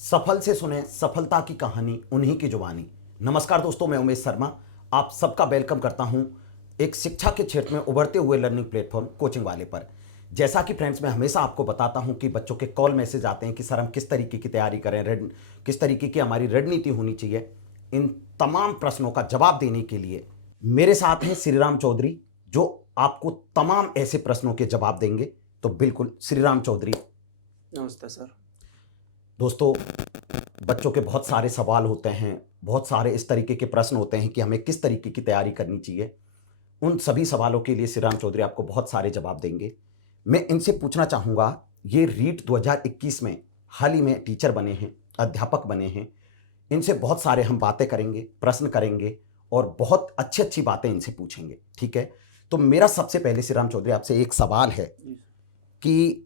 सफल से सुने सफलता की कहानी उन्हीं की जुबानी। नमस्कार दोस्तों, मैं उमेश शर्मा आप सबका वेलकम करता हूं एक शिक्षा के क्षेत्र में उभरते हुए लर्निंग प्लेटफॉर्म कोचिंग वाले पर। जैसा कि फ्रेंड्स, मैं हमेशा आपको बताता हूं कि बच्चों के कॉल मैसेज आते हैं कि सर हम किस तरीके की तैयारी करें, किस तरीके की हमारी रणनीति होनी चाहिए। इन तमाम प्रश्नों का जवाब देने के लिए मेरे साथ हैं श्रीराम चौधरी, जो आपको तमाम ऐसे प्रश्नों के जवाब देंगे। तो बिल्कुल श्रीराम चौधरी। नमस्ते सर। दोस्तों, बच्चों के बहुत सारे सवाल होते हैं, बहुत सारे इस तरीके के प्रश्न होते हैं कि हमें किस तरीके की तैयारी करनी चाहिए। उन सभी सवालों के लिए श्रीराम चौधरी आपको बहुत सारे जवाब देंगे। मैं इनसे पूछना चाहूँगा, ये रीट 2021 में हाल ही में टीचर बने हैं, अध्यापक बने हैं। इनसे बहुत सारे हम बातें करेंगे, प्रश्न करेंगे और बहुत अच्छी अच्छी बातें इनसे पूछेंगे, ठीक है। तो मेरा सबसे पहले श्रीराम चौधरी आपसे एक सवाल है कि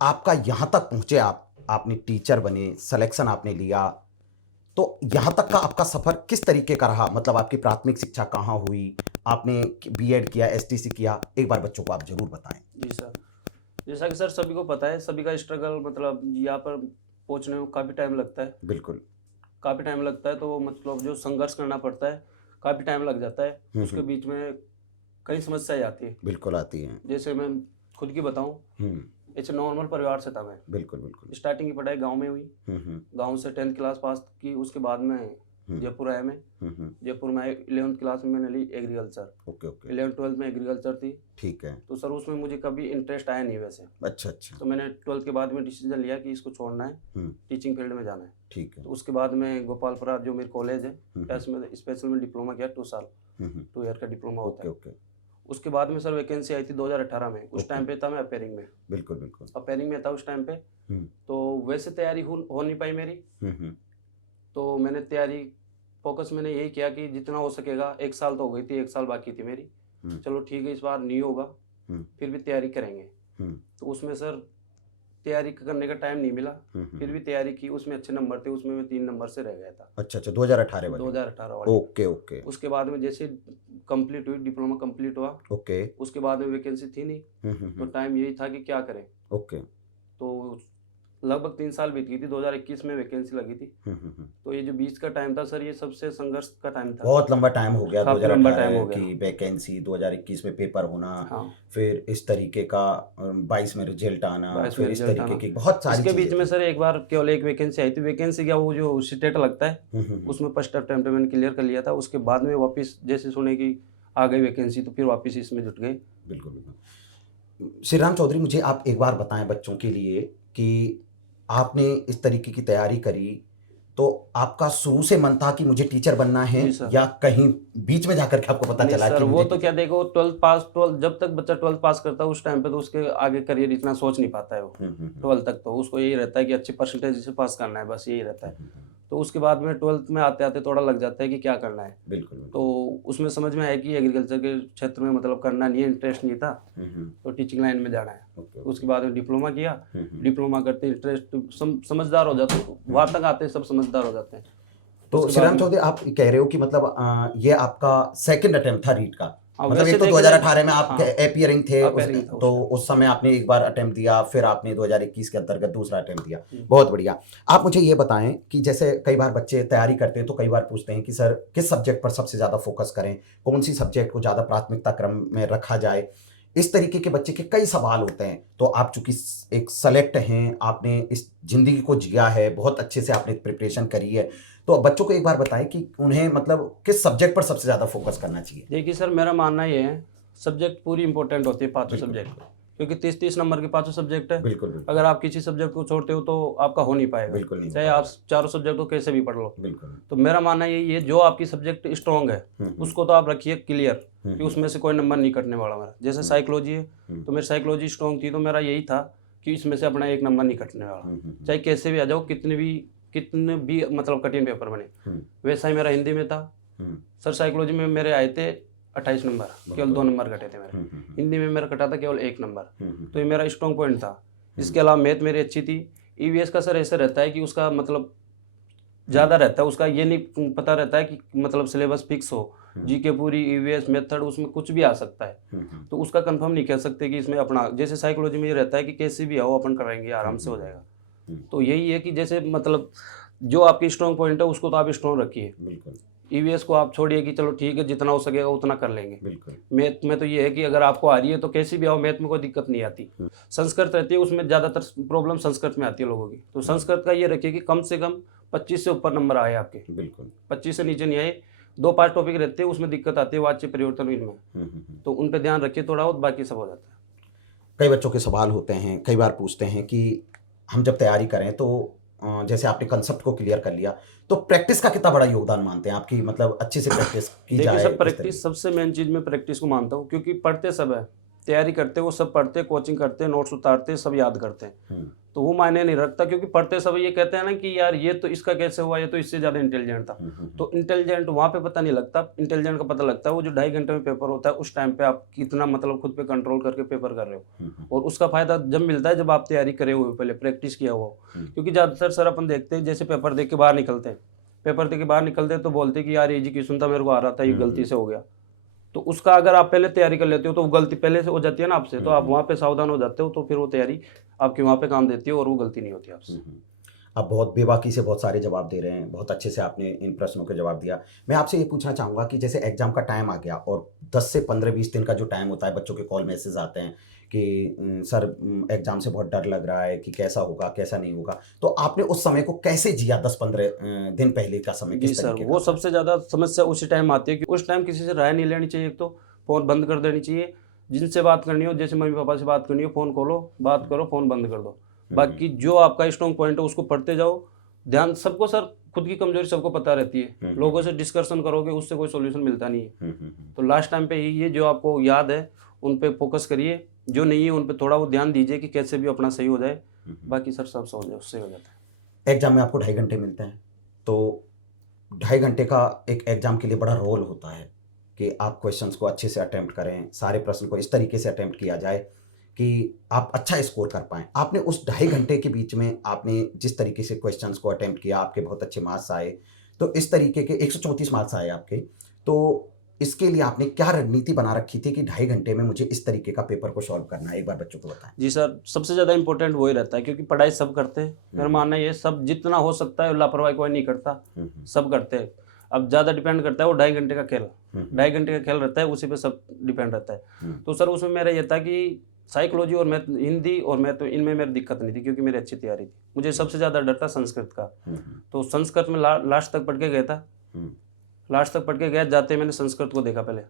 आपका यहाँ तक पहुँचे, आपने टीचर बने, सिलेक्शन आपने लिया, तो यहाँ तक का आपका सफ़र किस तरीके का रहा? मतलब आपकी प्राथमिक शिक्षा कहाँ हुई, आपने बीएड किया, एसटीसी किया, एक बार बच्चों को आप जरूर बताएं। जी सर, जैसा कि सर सभी को पता है, सभी का स्ट्रगल मतलब यहाँ पर पहुँचने में काफ़ी टाइम लगता है। बिल्कुल। काफ़ी टाइम लगता है, तो मतलब जो संघर्ष करना पड़ता है, काफ़ी टाइम लग जाता है। उसके बीच में कई समस्याएं आती है। बिल्कुल आती हैं। जैसे मैं खुद की बताऊँ, एक नॉर्मल परिवार से था मैं। बिल्कुल बिल्कुल। स्टार्टिंग की पढ़ाई गांव में हुई। गांव से 10th क्लास पास की। उसके बाद में जयपुर आया मैं। जयपुर में 11th क्लास में मैंने ली agriculture. Okay okay. 11th 12th में एग्रीकल्चर थी। ठीक है। तो सर उसमें मुझे कभी इंटरेस्ट आया नहीं वैसे। अच्छा अच्छा। तो मैंने 12th के बाद में डिसीजन लिया कि इसको छोड़ना है, टीचिंग फील्ड में जाना है। ठीक है। तो उसके बाद में गोपालपुरा जो मेरी कॉलेज है, स्पेशल में डिप्लोमा किया 2 साल। 2 ईयर का डिप्लोमा होता है। ओके। उसके बाद में सर वैकेंसी आई थी 2018 में। उस टाइम पे था मैं अपेयरिंग में। बिल्कुल बिल्कुल। अपेयरिंग में था उस टाइम पे। तो वैसे तैयारी हो नहीं पाई मेरी। तो मैंने तैयारी फोकस मैंने यही किया कि जितना हो सकेगा। 1 साल तो हो गई थी, 1 साल बाकी थी मेरी। चलो ठीक है, इस बार नहीं होगा, फिर भी तैयारी करेंगे। तो उसमें सर तैयारी करने का टाइम नहीं मिला। फिर भी तैयारी की, उसमें अच्छे नंबर थे, उसमें मैं 3 नंबर से रह गया था। अच्छा अच्छा, 2018 वाले। 2018 वाले। Okay okay. उसके बाद में जैसे कंप्लीट हुई, डिप्लोमा कंप्लीट हुआ। ओके। उसके बाद में वैकेंसी थी नहीं। तो टाइम यही था कि क्या करें। ओके। तो लगभग 3 साल बीत गई थी। 2021 में वैकेंसी लगी थी। तो ये जो बीच का टाइम था सर, ये सबसे संघर्ष का टाइम था। बहुत लंबा टाइम हो गया। काफी लंबा टाइम हो 2018 गया की वैकेंसी, 2021 में पेपर होना। हाँ। फिर इस तरीके का 22 में रिजल्ट आना, 22 में फिर इस रिजल्ट तरीके आना। की बहुत सारी इसके बीच चीजें में थी। सर एक बार केवल एक वैकेंसी आई थी। वैकेंसी क्या, वो जो स्टेट लगता है उसमें फर्स्ट अटेम्प्ट मैंने क्लियर कर लिया था। उसके बाद में वापस जैसे सुने कि आ गई वैकेंसी, तो फिर वापस इसमें जुट गए। बिल्कुल बिल्कुल। श्रीराम चौधरी, मुझे आप एक बार बताएं बच्चों के लिए कि आपने इस तरीके की तैयारी करी, तो आपका शुरू से मन था कि मुझे टीचर बनना है, जी सर। या कहीं बीच में जाकर के आपको पता नहीं चला सर, कि वो मुझे तो क्या देखो, 12 जब तक बच्चा 12th पास करता है उस टाइम पे तो उसके आगे करियर इतना सोच नहीं पाता है वो। 12th तक तो उसको यही रहता है कि अच्छी परसेंटेज से पास करना है, बस यही रहता है। तो उसके बाद में 12th में आते आते थोड़ा लग जाता है कि क्या करना है। बिल्कुल। तो उसमें समझ में आया कि एग्रीकल्चर के क्षेत्र में मतलब करना नहीं है, इंटरेस्ट नहीं था, तो टीचिंग लाइन में जाना है। उसके बाद में डिप्लोमा किया। डिप्लोमा करते इंटरेस्ट समझदार हो जाते, वहाँ तक आते सब समझदार हो जाते हैं। तो श्रीराम चौधरी, आप कह रहे हो कि मतलब ये आपका सेकंड अटेम्प्ट था रीट का। मतलब एक तो 2018 में आप अपीयरिंग थे, तो उस समय आपने एक बार अटेम्प्ट दिया, फिर आपने 2021 के अंतर्गत दूसरा अटेम्प्ट दिया। बहुत बढ़िया। आप मुझे ये बताएं कि जैसे कई बार बच्चे तैयारी करते हैं तो कई बार पूछते हैं कि सर किस सब्जेक्ट पर सबसे ज्यादा फोकस करें, कौन सी सब्जेक्ट को ज्यादा प्राथमिकता क्रम में रखा जाए। इस तरीके के बच्चे के कई सवाल होते हैं। तो आप चूंकि एक सेलेक्ट हैं, आपने इस जिंदगी को जिया है, बहुत अच्छे से आपने प्रिपरेशन करी है, तो बच्चों को एक बार बताएं कि उन्हें मतलब किस सब्जेक्ट पर सबसे ज्यादा फोकस करना चाहिए। देखिए सर, मेरा मानना ये है, सब्जेक्ट पूरी इंपॉर्टेंट होती है, 5 सब्जेक्ट, क्योंकि 30-30 नंबर के 5 सब्जेक्ट है। बिल्कुल। अगर आप किसी सब्जेक्ट को छोड़ते हो तो आपका हो नहीं पाएगा। बिल्कुल नहीं, चाहे आप 4 सब्जेक्ट को कैसे भी पढ़ लो। बिल्कुल। तो मेरा मानना यही है, जो आपकी सब्जेक्ट स्ट्रॉन्ग है उसको तो आप रखिए क्लियर, कि उसमें से कोई नंबर नहीं कटने वाला मेरा। जैसे साइकोलॉजी है, तो मेरी साइकोलॉजी स्ट्रॉन्ग थी, तो मेरा यही था कि इसमें से अपना एक नंबर नहीं कटने वाला, चाहे कैसे भी आ जाओ, कितने भी मतलब कठिन पेपर बने। वैसा ही मेरा हिंदी में था सर। साइकोलॉजी में मेरे आए थे 28 नंबर, केवल 2 नंबर कटे थे मेरे। हिंदी में मेरा कटा था केवल 1 नंबर। तो ये मेरा स्ट्रॉन्ग पॉइंट था। इसके अलावा मैथ मेरी अच्छी थी। ईवीएस का सर ऐसा रहता है कि उसका मतलब ज़्यादा रहता है, उसका ये नहीं पता रहता है कि मतलब सिलेबस फिक्स हो। जीके पूरी, ईवीएस, मेथड, उसमें कुछ भी आ सकता है। तो उसका कंफर्म नहीं कह सकते कि इसमें अपना, जैसे साइकोलॉजी में ये रहता है कि कैसे भी आओ अपन कराएंगे, आराम से हो जाएगा। तो यही है कि जैसे मतलब जो आपकी स्ट्रॉन्ग पॉइंट है उसको तो आप स्ट्रॉन्ग रखिए। बिल्कुल ईवीएस को आप छोड़िए कि चलो ठीक है जितना हो सकेगा उतना कर लेंगे। बिल्कुल। मैथ में तो ये है कि अगर आपको आ रही है तो कैसी भी आओ, मैथ में कोई दिक्कत नहीं आती। संस्कृत रहती है उसमें ज़्यादातर प्रॉब्लम संस्कृत में आती है लोगों की, तो संस्कृत का ये रखिए कि कम से कम 25 से ऊपर नंबर आए आपके। बिल्कुल 25 से नीचे नहीं आए। 2-5 टॉपिक रहते हैं उसमें दिक्कत आती है, वाच्य परिवर्तन इनमें, तो उन पे ध्यान रखिए थोड़ा, और बाकी सब हो जाता है। कई बच्चों के सवाल होते हैं, कई बार पूछते हैं कि हम जब तैयारी करें तो जैसे आपने कंसेप्ट को क्लियर कर लिया, तो प्रैक्टिस का कितना बड़ा योगदान मानते हैं आपकी, मतलब अच्छे से प्रैक्टिस की देखिए जाए सर, किस तरीके प्रैक्टिस सबसे मेन चीज़ मैं प्रैक्टिस को मानता हूँ, क्योंकि पढ़ते सब है, तैयारी करते वो सब पढ़ते, कोचिंग करते, नोट्स उतारते, सब याद करते हैं, तो वो मायने नहीं रखता, क्योंकि पढ़ते सब ये कहते हैं ना कि यार ये तो इसका कैसे हुआ, ये तो इससे ज़्यादा इंटेलिजेंट था। तो इंटेलिजेंट वहाँ पे पता नहीं लगता, इंटेलिजेंट का पता लगता है वो जो 2.5 घंटे में पेपर होता है उस टाइम पे आप कितना मतलब खुद पे कंट्रोल करके पेपर कर रहे हो, और उसका फायदा जब मिलता है जब आप तैयारी करे हुए पहले प्रैक्टिस किया हुआ हो। क्योंकि ज़्यादातर सर अपन देखते हैं जैसे पेपर दे के बाहर निकलते हैं, पेपर दे के बाहर निकलते हैं तो बोलते हैं कि यार एजुकेशन था मेरे को आ रहा था, ये गलती से हो गया। तो उसका अगर आप पहले तैयारी कर लेते हो तो वो गलती पहले से हो जाती है ना आपसे, तो आप वहाँ पे सावधान हो जाते हो, तो फिर वो तैयारी आपकी वहाँ पे काम देती है और वो गलती नहीं होती आपसे। आप बहुत बेबाकी से बहुत सारे जवाब दे रहे हैं, बहुत अच्छे से आपने इन प्रश्नों के जवाब दिया। मैं आपसे ये पूछना चाहूँगा कि जैसे एग्ज़ाम का टाइम आ गया और 10 से 15-20 दिन का जो टाइम होता है, बच्चों के कॉल मैसेज आते हैं कि सर एग्ज़ाम से बहुत डर लग रहा है कि कैसा होगा, कैसा नहीं होगा। तो आपने उस समय को कैसे जिया 10-15 दिन पहले का समय जी किस सर, तरीके का वो था? सबसे ज़्यादा समस्या उसी टाइम आती है कि उस टाइम किसी से राय नहीं लेनी चाहिए, एक तो फ़ोन बंद कर देनी चाहिए। जिनसे बात करनी हो, जैसे मम्मी पापा से बात करनी हो, फ़ोन खोलो, बात करो, फ़ोन बंद कर दो। बाकी जो आपका स्ट्रॉन्ग पॉइंट है उसको पढ़ते जाओ। ध्यान सबको सर, खुद की कमजोरी सबको पता रहती है, लोगों से डिस्कशन करोगे उससे कोई सॉल्यूशन मिलता नहीं है। तो लास्ट टाइम पे ये जो आपको याद है उन पे फोकस करिए, जो नहीं है उन पे थोड़ा वो ध्यान दीजिए कि कैसे भी अपना सही हो जाए। बाकी सर सब हो जाए, उससे हो जाता है। एग्ज़ाम में आपको 2.5 घंटे मिलते हैं, तो 2.5 घंटे का एक एग्ज़ाम के लिए बड़ा रोल होता है कि आप क्वेश्चंस को अच्छे से अटेम्प्ट करें, सारे प्रश्न को इस तरीके से अटेम्प्ट किया जाए कि आप अच्छा स्कोर कर पाएँ। आपने उस 2.5 घंटे के बीच में आपने जिस तरीके से क्वेश्चंस को अटेम्प्ट किया, आपके बहुत अच्छे मार्क्स आए, तो इस तरीके के 134 मार्क्स आए आपके। तो इसके लिए आपने क्या रणनीति बना रखी थी कि 2.5 घंटे में मुझे इस तरीके का पेपर को सॉल्व करना है? एक बार बच्चों को बताएँ। जी सर, सबसे ज़्यादा इम्पोर्टेंट वही रहता है, क्योंकि पढ़ाई सब करते हैं। मेरा मानना ये सब जितना हो सकता है लापरवाही कोई नहीं करता, सब करते हैं। अब ज़्यादा डिपेंड करता है वो 2.5 घंटे का खेल, 2.5 घंटे का खेल रहता है, उसी पे सब डिपेंड रहता है। तो सर उसमें मेरा ये था कि साइकोलॉजी और मैथ, हिंदी और मैथ, इनमें मेरी दिक्कत नहीं थी क्योंकि मेरी अच्छी तैयारी थी। मुझे सबसे ज़्यादा डर था संस्कृत का, तो संस्कृत में लास्ट तक पढ़ के गया था। लास्ट तक पढ़ के गया, जाते मैंने संस्कृत को देखा पहले।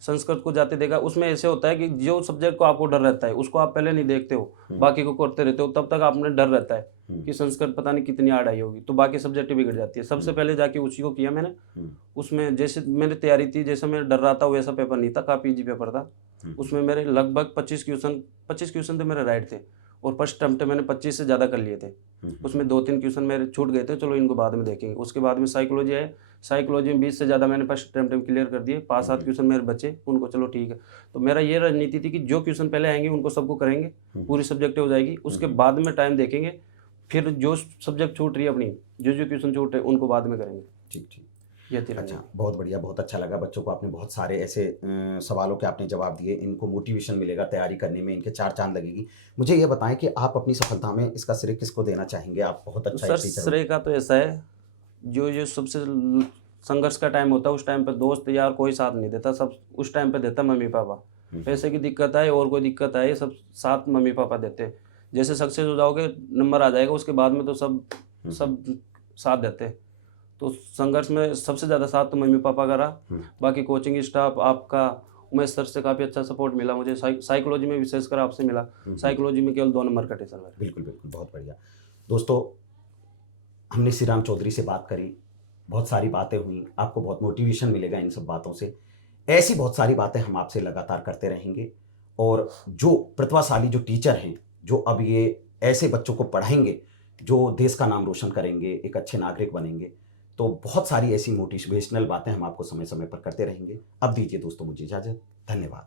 संस्कृत को जाते देखा, उसमें ऐसे होता है कि जो सब्जेक्ट को आपको डर रहता है उसको आप पहले नहीं देखते हो, बाकी को करते रहते हो, तब तक आपने डर रहता है कि संस्कृत पता नहीं कितनी हार्ड आई होगी, तो बाकी सब्जेक्ट बिगड़ जाती है। सबसे पहले जाके उसी को किया मैंने। उसमें जैसे मैंने तैयारी थी, जैसे मैं डर रहा था वैसा पेपर नहीं था, काफ़ी ईजी पेपर था। उसमें मेरे लगभग 25 क्वेश्चन तो मेरे राइट थे, और फर्स्ट अटेम्प्ट मैंने 25 से ज़्यादा कर लिए थे। उसमें 2-3 क्वेश्चन मेरे छूट गए थे, चलो इनको बाद में देखेंगे। उसके बाद में साइकोलॉजी है, साइकोलॉजी में 20 से ज़्यादा मैंने फर्स्ट अटेम्प्ट में क्लियर कर दिए। 5-7 क्वेश्चन मेरे बचे, उनको चलो ठीक है। तो मेरा ये रणनीति थी कि जो क्वेश्चन पहले आएंगे उनको सबको करेंगे, पूरी सब्जेक्ट हो जाएगी। उसके बाद में टाइम देखेंगे, फिर जो सब्जेक्ट छूट रही है अपनी, जो क्वेश्चन छूट रहे उनको बाद में करेंगे। ठीक ठीक। ये अच्छा, बहुत बढ़िया, बहुत अच्छा लगा। बच्चों को आपने बहुत सारे ऐसे सवालों के आपने जवाब दिए, इनको मोटिवेशन मिलेगा तैयारी करने में, इनके 4 चांद लगेगी। मुझे ये बताएं कि आप अपनी सफलता में इसका श्रेय किसको देना चाहेंगे? आप बहुत अच्छा सर, टीचर श्रेय का तो ऐसा है, जो सबसे संघर्ष का टाइम होता है उस टाइम पे दोस्त यार कोई साथ नहीं देता, सब उस टाइम पे देता मम्मी पापा। पैसे की दिक्कत आए और कोई दिक्कत आए, सब साथ मम्मी पापा देते हैं। जैसे सक्सेस हो जाओगे, नंबर आ जाएगा, उसके बाद में तो सब साथ देते हैं। तो संघर्ष में सबसे ज़्यादा साथ तो मम्मी पापा का रहा। बाकी कोचिंग स्टाफ आपका, उमेश सर से काफ़ी अच्छा सपोर्ट मिला मुझे। साइकोलॉजी में विशेषकर आपसे मिला। साइकोलॉजी में केवल 2 नंबर कटे सर मेरे। बिल्कुल बिल्कुल, बहुत बढ़िया। दोस्तों, हमने श्री राम चौधरी से बात करी, बहुत सारी बातें हुई, आपको बहुत मोटिवेशन मिलेगा इन सब बातों से। ऐसी बहुत सारी बातें हम आपसे लगातार करते रहेंगे, और जो प्रतिभाशाली जो टीचर हैं, जो अब ये ऐसे बच्चों को पढ़ाएंगे जो देश का नाम रोशन करेंगे, एक अच्छे नागरिक बनेंगे, तो बहुत सारी ऐसी मोटिवेशनल बातें हम आपको समय समय पर करते रहेंगे। अब दीजिए दोस्तों मुझे इजाज़त। धन्यवाद।